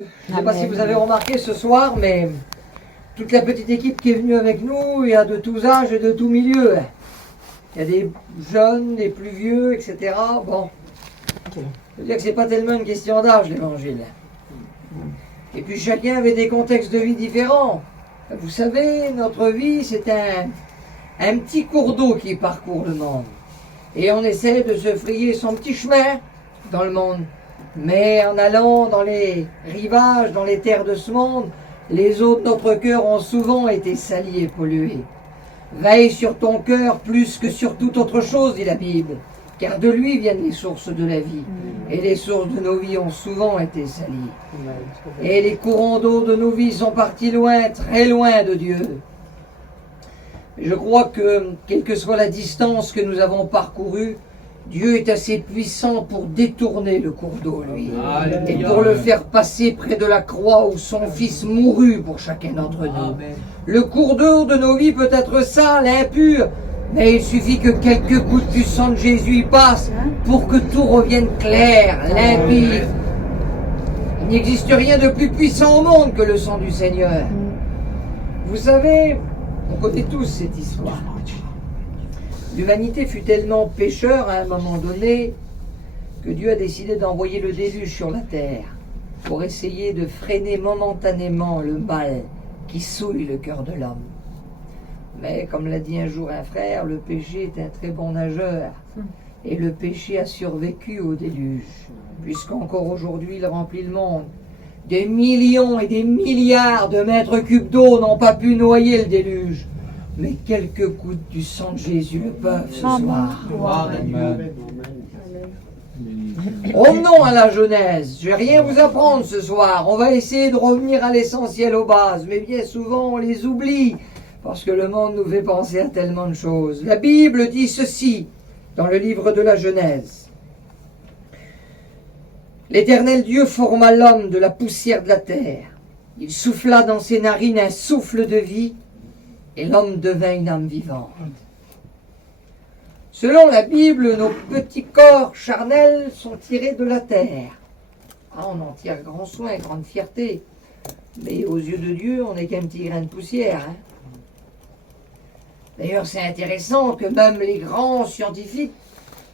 Je ne sais pas si vous avez remarqué ce soir, mais toute la petite équipe qui est venue avec nous, il y a de tous âges et de tous milieux. Il y a des jeunes, des plus vieux, etc. Bon, je veux dire que c'est pas tellement une question d'âge, l'évangile. Et puis chacun avait des contextes de vie différents. Vous savez, notre vie, c'est un petit cours d'eau qui parcourt le monde. Et on essaie de se frayer son petit chemin dans le monde. Mais en allant dans les rivages, dans les terres de ce monde, les eaux de notre cœur ont souvent été salies et polluées. Veille sur ton cœur plus que sur toute autre chose, dit la Bible, car de lui viennent les sources de la vie. Et les sources de nos vies ont souvent été salies. Et les courants d'eau de nos vies sont partis loin, très loin de Dieu. Je crois que, quelle que soit la distance que nous avons parcourue, Dieu est assez puissant pour détourner le cours d'eau, lui, et pour le faire passer près de la croix où son Fils mourut pour chacun d'entre nous. Le cours d'eau de nos vies peut être sale, impur, mais il suffit que quelques gouttes du sang de Jésus y passent pour que tout revienne clair, limpide. Il n'existe rien de plus puissant au monde que le sang du Seigneur. Vous savez, on connaît tous cette histoire. L'humanité fut tellement pécheur à un moment donné que Dieu a décidé d'envoyer le déluge sur la terre pour essayer de freiner momentanément le mal qui souille le cœur de l'homme. Mais comme l'a dit un jour un frère, le péché est un très bon nageur et le péché a survécu au déluge, puisqu'encore aujourd'hui il remplit le monde. Des millions et des milliards de mètres cubes d'eau n'ont pas pu noyer le déluge. Mais quelques gouttes du sang de Jésus le peuvent ce soir. Revenons à la Genèse. Je vais rien vous apprendre ce soir. On va essayer de revenir à l'essentiel, aux bases. Mais bien souvent, on les oublie. Parce que le monde nous fait penser à tellement de choses. La Bible dit ceci dans le livre de la Genèse. L'Éternel Dieu forma l'homme de la poussière de la terre. Il souffla dans ses narines un souffle de vie. Et l'homme devint une âme vivante. Selon la Bible, nos petits corps charnels sont tirés de la terre. Ah, on en tire grand soin, grande fierté. Mais aux yeux de Dieu, on n'est qu'un petit grain de poussière. D'ailleurs, c'est intéressant que même les grands scientifiques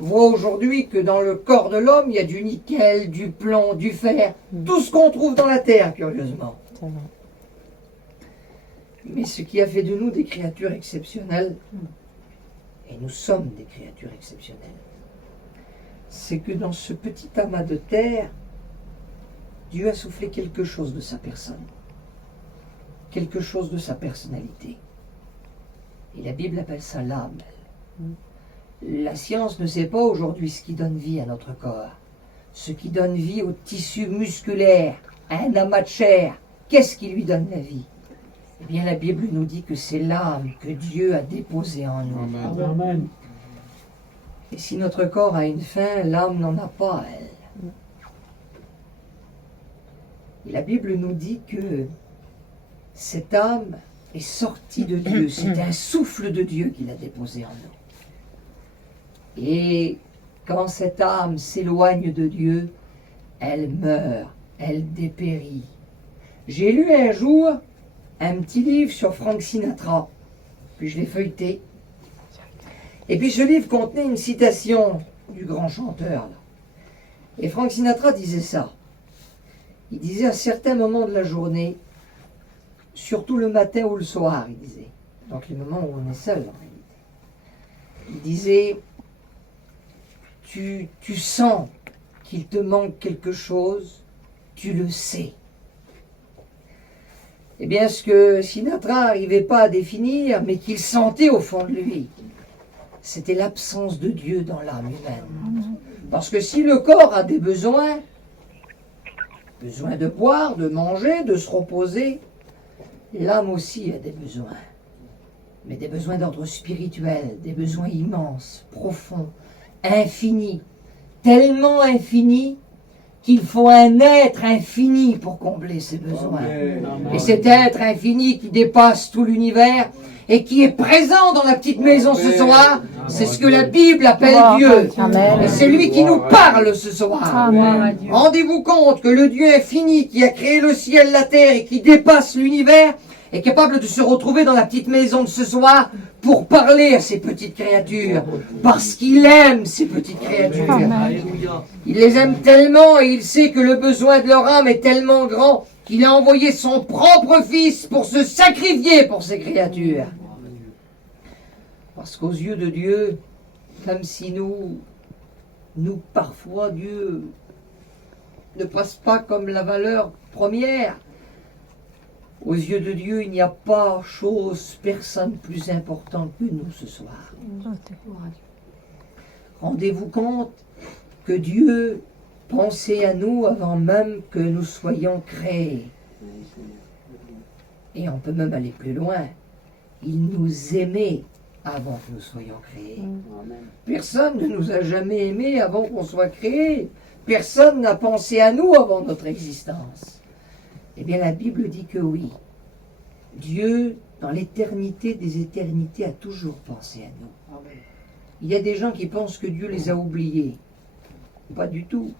voient aujourd'hui que dans le corps de l'homme, il y a du nickel, du plomb, du fer, tout ce qu'on trouve dans la terre, curieusement. Mais ce qui a fait de nous des créatures exceptionnelles, et nous sommes des créatures exceptionnelles, c'est que dans ce petit amas de terre, Dieu a soufflé quelque chose de sa personne, quelque chose de sa personnalité. Et la Bible appelle ça l'âme. La science ne sait pas aujourd'hui ce qui donne vie à notre corps, ce qui donne vie au tissu musculaire, à un amas de chair. Qu'est-ce qui lui donne la vie ? Eh bien, la Bible nous dit que c'est l'âme que Dieu a déposée en nous. Amen. Et si notre corps a une fin, l'âme n'en a pas, elle. Et la Bible nous dit que cette âme est sortie de Dieu. C'est un souffle de Dieu qu'il a déposé en nous. Et quand cette âme s'éloigne de Dieu, elle meurt, elle dépérit. J'ai lu un jour un petit livre sur Frank Sinatra, puis je l'ai feuilleté. Et puis ce livre contenait une citation du grand chanteur. Et Frank Sinatra disait ça. Il disait à certains moments de la journée, surtout le matin ou le soir, il disait. Donc les moments où on est seul en réalité. Il disait, tu sens qu'il te manque quelque chose, tu le sais. Eh bien, ce que Sinatra n'arrivait pas à définir, mais qu'il sentait au fond de lui, c'était l'absence de Dieu dans l'âme humaine. Parce que si le corps a des besoins de boire, de manger, de se reposer, l'âme aussi a des besoins. Mais des besoins d'ordre spirituel, des besoins immenses, profonds, infinis, tellement infinis qu'il faut un être infini pour combler ses besoins. Et cet être infini qui dépasse tout l'univers et qui est présent dans la petite maison ce soir, C'est ce que la Bible appelle Dieu. Et c'est lui qui nous parle ce soir. Rendez-vous compte que le Dieu infini qui a créé le ciel, la terre et qui dépasse l'univers est capable de se retrouver dans la petite maison de ce soir pour parler à ces petites créatures. Parce qu'il aime ces petites créatures. Il les aime tellement et il sait que le besoin de leur âme est tellement grand qu'il a envoyé son propre fils pour se sacrifier pour ces créatures. Parce qu'aux yeux de Dieu, même si nous parfois, Dieu ne passe pas comme la valeur première, aux yeux de Dieu, il n'y a pas chose, personne plus importante que nous ce soir. Rendez-vous compte que Dieu pensait à nous avant même que nous soyons créés. Et on peut même aller plus loin. Il nous aimait avant que nous soyons créés. Personne ne nous a jamais aimés avant qu'on soit créés. Personne n'a pensé à nous avant notre existence. Eh bien, la Bible dit que oui. Dieu, dans l'éternité des éternités, a toujours pensé à nous. Il y a des gens qui pensent que Dieu les a oubliés. Pas du tout.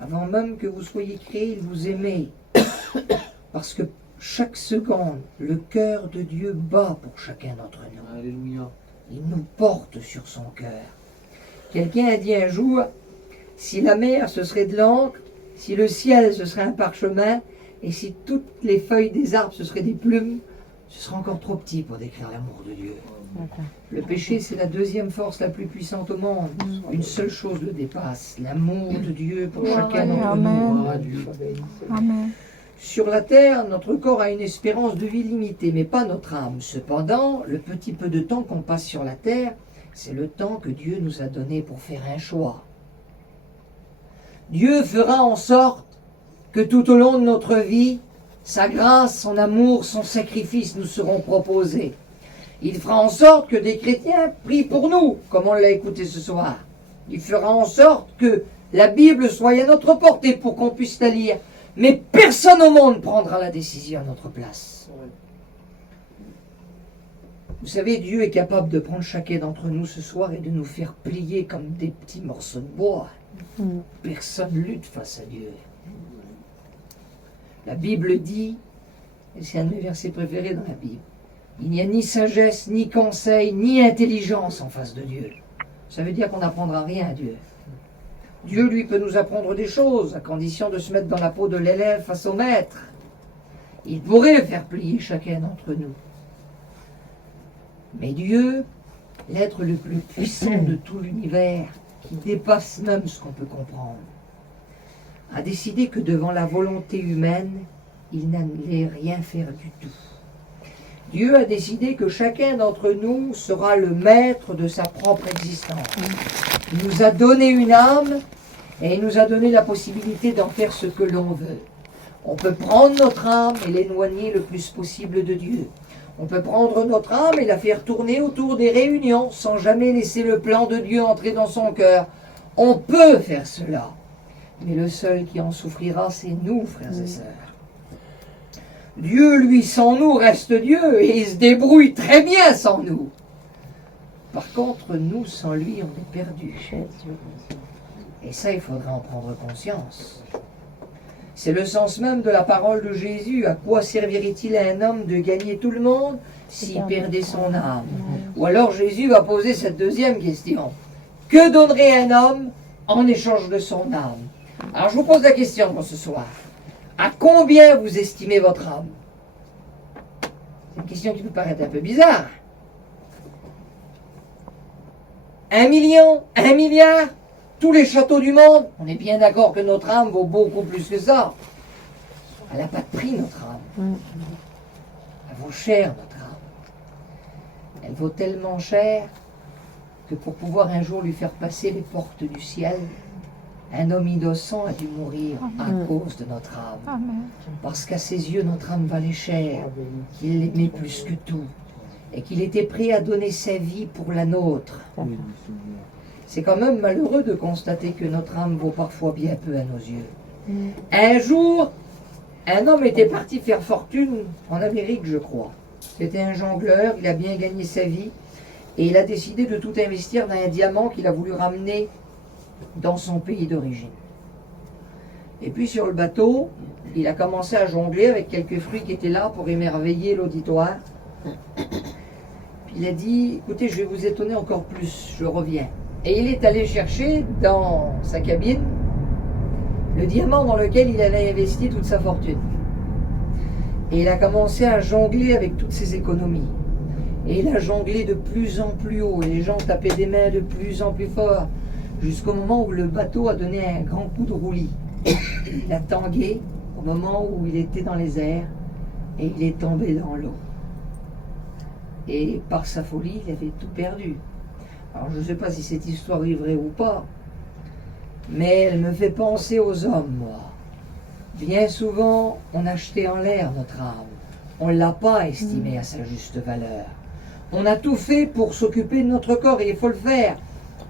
Avant même que vous soyez créés, il vous aimait. Parce que chaque seconde, le cœur de Dieu bat pour chacun d'entre nous. Alléluia. Il nous porte sur son cœur. Quelqu'un a dit un jour, si la mer ce serait de l'encre, si le ciel ce serait un parchemin, et si toutes les feuilles des arbres ce seraient des plumes, ce serait encore trop petit pour décrire l'amour de Dieu. Le péché, c'est la deuxième force la plus puissante au monde. Une seule chose le dépasse, l'amour de Dieu pour chacun d'entre nous. Amen. Sur la terre, notre corps a une espérance de vie limitée, mais pas notre âme. Cependant, le petit peu de temps qu'on passe sur la terre, c'est le temps que Dieu nous a donné pour faire un choix. Dieu fera en sorte que tout au long de notre vie, sa grâce, son amour, son sacrifice nous seront proposés. Il fera en sorte que des chrétiens prient pour nous, comme on l'a écouté ce soir. Il fera en sorte que la Bible soit à notre portée pour qu'on puisse la lire. Mais personne au monde prendra la décision à notre place. Vous savez, Dieu est capable de prendre chacun d'entre nous ce soir et de nous faire plier comme des petits morceaux de bois. Personne lutte face à Dieu. La Bible dit, et c'est un de mes versets préférés dans la Bible, il n'y a ni sagesse, ni conseil, ni intelligence en face de Dieu. Ça veut dire qu'on n'apprendra rien à Dieu. Dieu, lui, peut nous apprendre des choses, à condition de se mettre dans la peau de l'élève face au maître. Il pourrait faire plier chacun d'entre nous. Mais Dieu, l'être le plus puissant de tout l'univers, qui dépasse même ce qu'on peut comprendre, a décidé que devant la volonté humaine, il n'allait rien faire du tout. Dieu a décidé que chacun d'entre nous sera le maître de sa propre existence. Il nous a donné une âme et il nous a donné la possibilité d'en faire ce que l'on veut. On peut prendre notre âme et l'éloigner le plus possible de Dieu. On peut prendre notre âme et la faire tourner autour des réunions sans jamais laisser le plan de Dieu entrer dans son cœur. On peut faire cela. Mais le seul qui en souffrira, c'est nous, frères et sœurs. Dieu, lui, sans nous, reste Dieu et il se débrouille très bien sans nous. Par contre, nous, sans lui, on est perdus. Et ça, il faudra en prendre conscience. C'est le sens même de la parole de Jésus. À quoi servirait-il à un homme de gagner tout le monde s'il perdait son âme? Ou alors Jésus va poser cette deuxième question. Que donnerait un homme en échange de son âme? Alors je vous pose la question pour ce soir. À combien vous estimez votre âme? C'est une question qui peut paraître un peu bizarre. 1 million? 1 milliard? Tous les châteaux du monde? On est bien d'accord que notre âme vaut beaucoup plus que ça. Elle n'a pas de prix, notre âme. Elle vaut cher, notre âme. Elle vaut tellement cher que pour pouvoir un jour lui faire passer les portes du ciel, un homme innocent a dû mourir à cause de notre âme. Amen. Parce qu'à ses yeux, notre âme valait cher, qu'il l'aimait plus que tout, et qu'il était prêt à donner sa vie pour la nôtre. C'est quand même malheureux de constater que notre âme vaut parfois bien peu à nos yeux. Un jour, un homme était parti faire fortune en Amérique, je crois. C'était un jongleur, il a bien gagné sa vie. Et il a décidé de tout investir dans un diamant qu'il a voulu ramener dans son pays d'origine. Et puis sur le bateau, il a commencé à jongler avec quelques fruits qui étaient là pour émerveiller l'auditoire. Puis il a dit, écoutez, je vais vous étonner encore plus, je reviens. Et il est allé chercher dans sa cabine le diamant dans lequel il avait investi toute sa fortune. Et il a commencé à jongler avec toutes ses économies. Et il a jonglé de plus en plus haut, et les gens tapaient des mains de plus en plus fort, jusqu'au moment où le bateau a donné un grand coup de roulis. Il a tangué au moment où il était dans les airs, et il est tombé dans l'eau. Et par sa folie, il avait tout perdu. Alors je ne sais pas si cette histoire est vraie ou pas, mais elle me fait penser aux hommes, moi. Bien souvent, on a jeté en l'air notre âme. On ne l'a pas estimée à sa juste valeur. On a tout fait pour s'occuper de notre corps, et il faut le faire.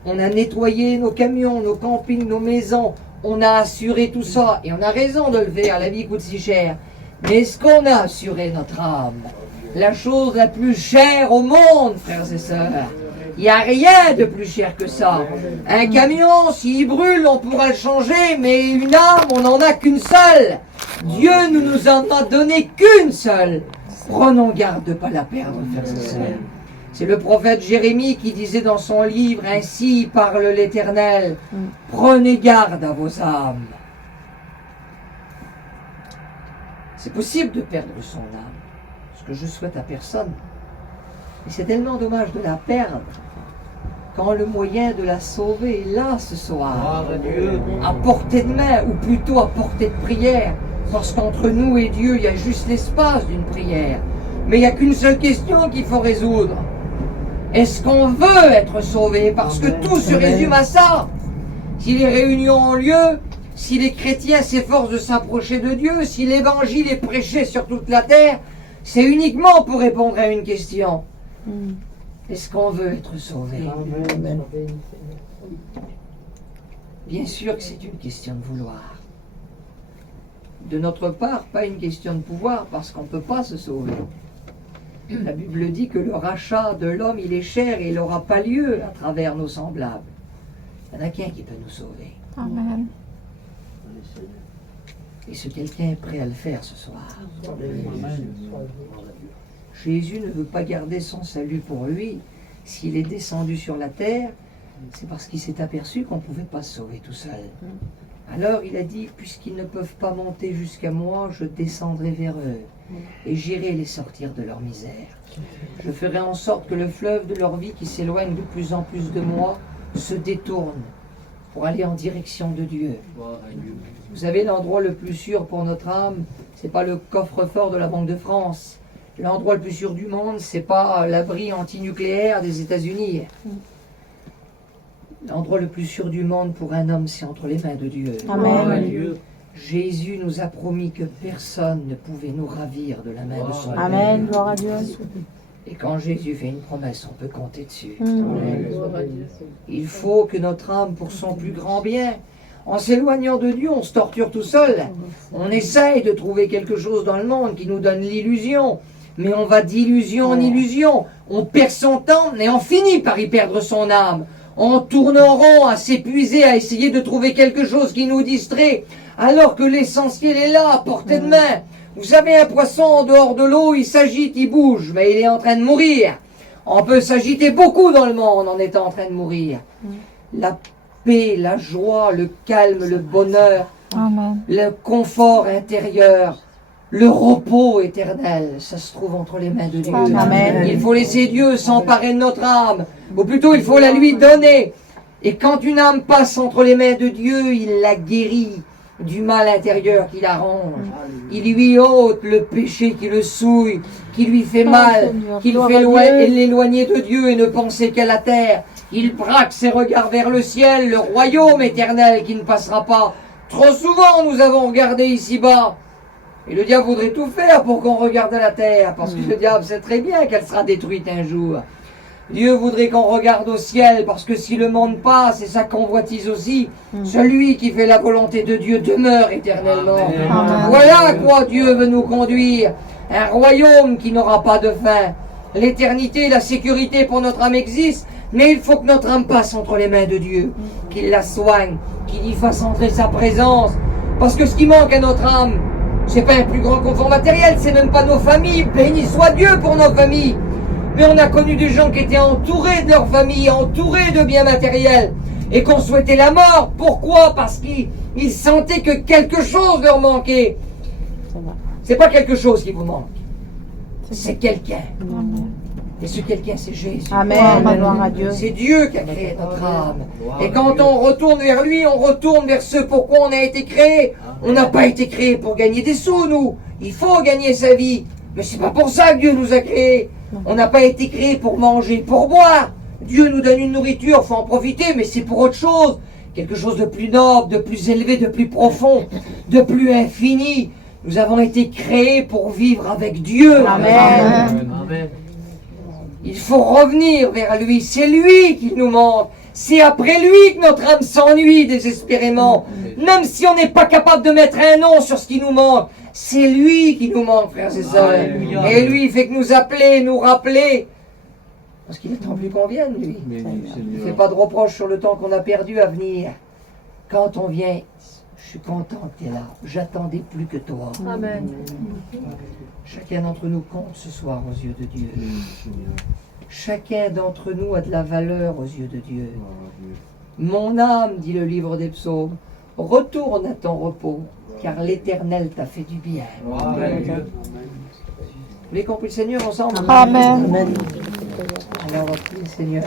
On a nettoyé nos camions, nos campings, nos maisons. On a assuré tout ça, et on a raison de le faire, la vie coûte si cher. Mais est-ce qu'on a assuré notre âme? La chose la plus chère au monde, frères et sœurs. Il n'y a rien de plus cher que ça. Un camion, s'il brûle, on pourra le changer, mais une âme, on n'en a qu'une seule. Dieu ne nous en a donné qu'une seule. Prenons garde de ne pas la perdre, frères et sœurs. C'est le prophète Jérémie qui disait dans son livre, « Ainsi parle l'Éternel, prenez garde à vos âmes. » C'est possible de perdre son âme, ce que je souhaite à personne. Mais c'est tellement dommage de la perdre quand le moyen de la sauver est là ce soir, à portée de main, ou plutôt à portée de prière, parce qu'entre nous et Dieu, il y a juste l'espace d'une prière. Mais il n'y a qu'une seule question qu'il faut résoudre. Est-ce qu'on veut être sauvé? Parce que tout se résume à ça. Si les réunions ont lieu, si les chrétiens s'efforcent de s'approcher de Dieu, si l'évangile est prêché sur toute la terre, c'est uniquement pour répondre à une question. Est-ce qu'on veut être sauvé? Amen. Bien sûr que c'est une question de vouloir. De notre part, pas une question de pouvoir, parce qu'on ne peut pas se sauver. La Bible dit que le rachat de l'homme, il est cher et il n'aura pas lieu à travers nos semblables. Il n'y en a qu'un qui peut nous sauver. Amen. Et ce quelqu'un est prêt à le faire ce soir. Jésus ne veut pas garder son salut pour lui. S'il est descendu sur la terre, c'est parce qu'il s'est aperçu qu'on ne pouvait pas se sauver tout seul. Alors il a dit, puisqu'ils ne peuvent pas monter jusqu'à moi, je descendrai vers eux et j'irai les sortir de leur misère. Je ferai en sorte que le fleuve de leur vie qui s'éloigne de plus en plus de moi se détourne pour aller en direction de Dieu. Vous savez, l'endroit le plus sûr pour notre âme, c'est pas le coffre-fort de la Banque de France. L'endroit le plus sûr du monde, c'est pas l'abri antinucléaire des États-Unis. L'endroit le plus sûr du monde pour un homme, c'est entre les mains de Dieu. Amen. Jésus nous a promis que personne ne pouvait nous ravir de la main de son Père. Amen. Gloire à Dieu. Et quand Jésus fait une promesse, on peut compter dessus. Il faut que notre âme, pour son plus grand bien, en s'éloignant de Dieu, on se torture tout seul. On essaye de trouver quelque chose dans le monde qui nous donne l'illusion. Mais on va d'illusion en illusion. On perd son temps et on finit par y perdre son âme. On tourne en rond à s'épuiser, à essayer de trouver quelque chose qui nous distrait, alors que l'essentiel est là, à portée de main. Vous savez, un poisson en dehors de l'eau, il s'agite, il bouge, mais il est en train de mourir. On peut s'agiter beaucoup dans le monde en étant en train de mourir. La paix, la joie, le calme, le bonheur, Amen. le confort intérieur, le repos éternel, ça se trouve entre les mains de Dieu. Amen. Il faut laisser Dieu s'emparer de notre âme, ou plutôt il faut la lui donner. Et quand une âme passe entre les mains de Dieu, il la guérit du mal intérieur qui l'arrange. Il lui ôte le péché qui le souille, qui lui fait mal, qui le fait l'éloigner de Dieu et ne penser qu'à la terre. Il braque ses regards vers le ciel, le royaume éternel qui ne passera pas. Trop souvent nous avons regardé ici-bas. Et le diable voudrait tout faire pour qu'on regarde la terre, parce que le diable sait très bien qu'elle sera détruite un jour. Dieu voudrait qu'on regarde au ciel, parce que si le monde passe, et sa convoitise aussi, celui qui fait la volonté de Dieu demeure éternellement. Amen. Voilà à quoi Dieu veut nous conduire. Un royaume qui n'aura pas de fin. L'éternité, la sécurité pour notre âme existe, mais il faut que notre âme passe entre les mains de Dieu, qu'il la soigne, qu'il y fasse entrer sa présence. Parce que ce qui manque à notre âme, c'est pas un plus grand confort matériel, c'est même pas nos familles. Béni soit Dieu pour nos familles. Mais on a connu des gens qui étaient entourés de leur famille, entourés de biens matériels, et qu'on souhaitait la mort. Pourquoi? Parce qu'ils sentaient que quelque chose leur manquait. C'est pas quelque chose qui vous manque, c'est quelqu'un. Et ce quelqu'un, c'est Jésus. Amen. Gloire à Dieu. C'est Dieu qui a créé notre âme. Et quand on retourne vers lui, on retourne vers ce pourquoi on a été créé. On n'a pas été créé pour gagner des sous, nous. Il faut gagner sa vie. Mais c'est pas pour ça que Dieu nous a créés. On n'a pas été créé pour manger, pour boire. Dieu nous donne une nourriture, il faut en profiter, mais c'est pour autre chose. Quelque chose de plus noble, de plus élevé, de plus profond, de plus infini. Nous avons été créés pour vivre avec Dieu. Amen. Amen. Il faut revenir vers lui. C'est lui qui nous manque. C'est après lui que notre âme s'ennuie désespérément. Même si on n'est pas capable de mettre un nom sur ce qui nous manque. C'est lui qui nous manque, frères et sœurs. Alléluia. Et lui, il fait que nous appeler, nous rappeler. Parce qu'il est temps plus qu'on vienne, lui. Il ne fait pas de reproches sur le temps qu'on a perdu à venir. Quand on vient, je suis content que tu es là. J'attendais plus que toi. Amen. Chacun d'entre nous compte ce soir aux yeux de Dieu. Chacun d'entre nous a de la valeur aux yeux de Dieu. Mon âme, dit le livre des psaumes, retourne à ton repos, car l'Éternel t'a fait du bien. Amen. Vous voulez qu'on prie le Seigneur ensemble? Amen. Alors on va prier le Seigneur.